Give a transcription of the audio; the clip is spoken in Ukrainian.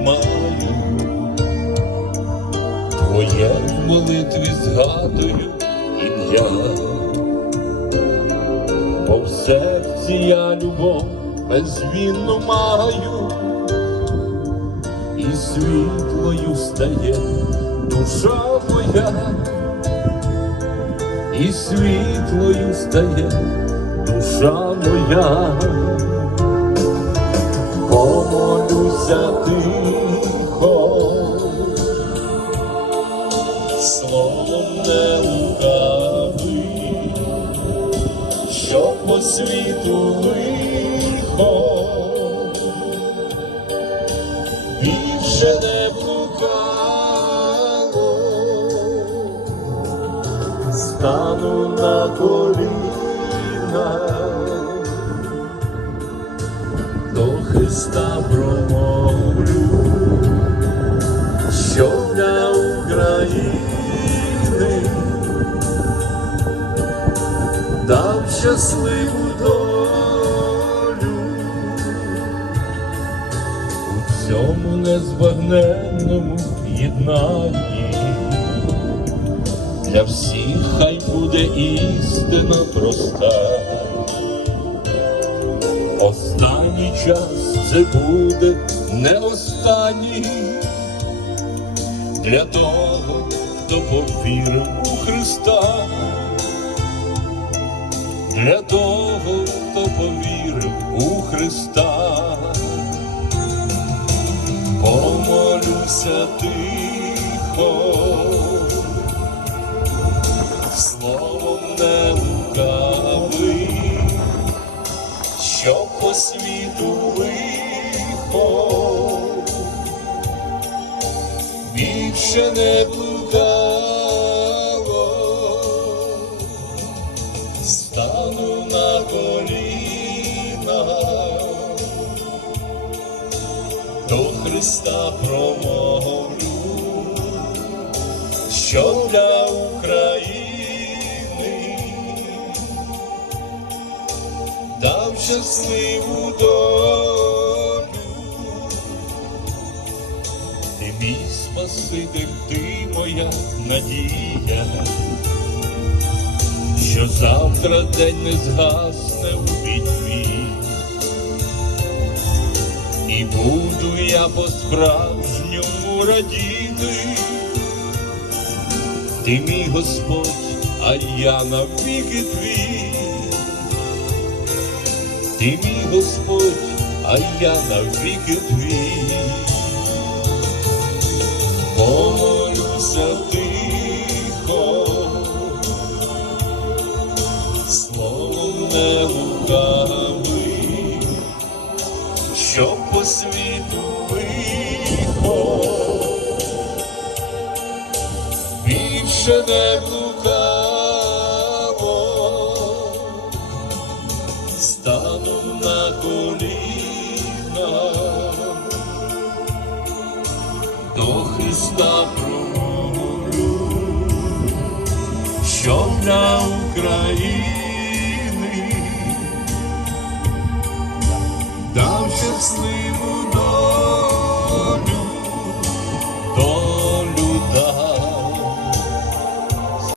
обіймаю, твоє в молитві згадую ім'я, бо в серці я любов безвінну маю, і світлою стає душа моя, і світлою стає душа моя тихо, словом не лукавий, що по світу лихо, більше не блукало, стану на коліна Христа промовлю, що для України дав щасливу долю у цьому незбагненному єднанні. Для всіх хай буде істина проста. Останній час це буде не останній. Для того, хто повірив у Христа, для того, хто повірив у Христа, помолюся тихо, що по світу лихо. Більше не блукало, стану на коліна, до Христа промовлю, що для щасливу долю. Ти мій Спаситель, ти моя надія, що завтра день не згасне у вікні, і буду я по-справжньому радіти. Ти мій Господь, а я навіки твій. Ти мій Господь, а я навіки твій. Помолюся тихо, словом не лукавий, що по світу лихо більше не блукало до Христа промовлю, що для України дав щасливу